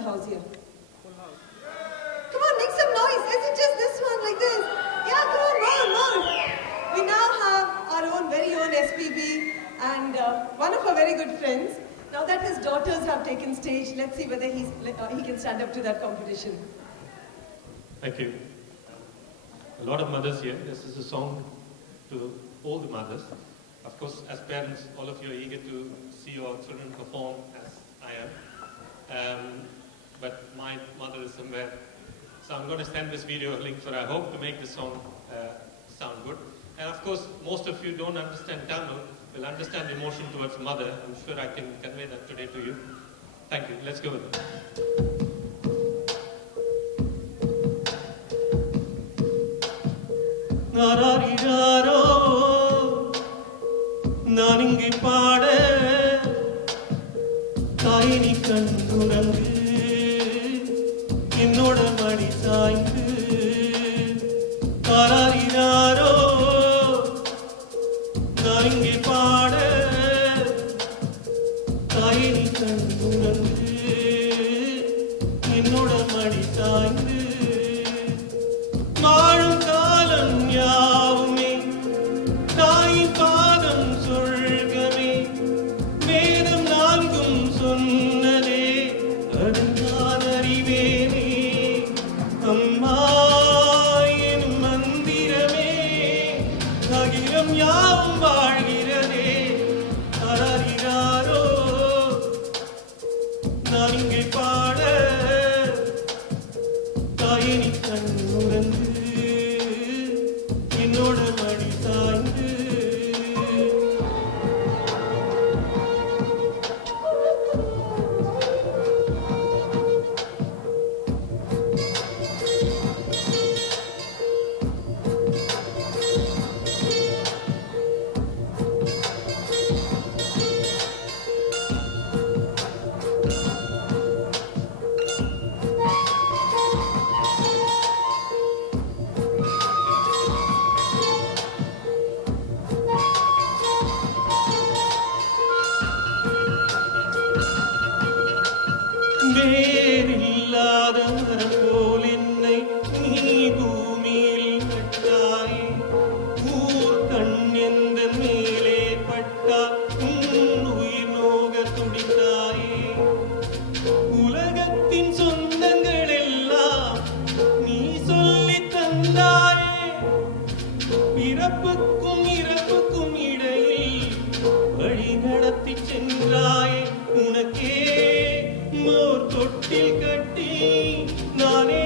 the house here? Come on, make some noise. Is it just this one like this? Yeah, come on, more. We now have our own very own SPB and one of our very good friends. Now that his daughters have taken stage, let's see whether he can stand up to that competition. Thank you. A lot of mothers here. This is a song to all the mothers. Of course, as parents, all of you are eager to see your children perform as I am. But my mother is somewhere. So I'm going to send this video link for I hope to make the song sound good. And of course, most of you don't understand Tamil, will understand emotion towards mother. I'm sure I can convey that today to you. Thank you. Let's go with it. நான் இங்கே பாட தாயினி கண்ணுறங்கு என்னோட மடி சாய்ந்து காராரினாரோ நான் இங்கே பாட தாயினி கண்ணுறங்கு என்னோட மடி சாய்ந்து வாழும் காலம் யாவுமே தாயின் பாதம் சொல்கமே வேதம் நான்கும் சொன்னதே அது நான் அறிவேனே அம்மா என் மந்திரமே அகிலம் யாவும் வாழ்கிறதே அறாரினாரோ நான் இங்கே பாட தாயினி கண்ணுறந்து என்னோட மடி சாய்ந்து வேறில்லாத மரம் போல் என்னை நீ பூமியில் நட்டாயே ஊர் கண் எந்த மேலே பட்டால் உன் உயிர் நோக துடித்தாயே உலகத்தின் சொந்தங்கள் எல்லாம் நீ சொல்லி தந்தாயே பிறப்புக்கும் இறப்புக்கும் இடையில் வழி நடத்தி சென்றாயே உனக்கே மோர் தொட்டில் கட்டி நானே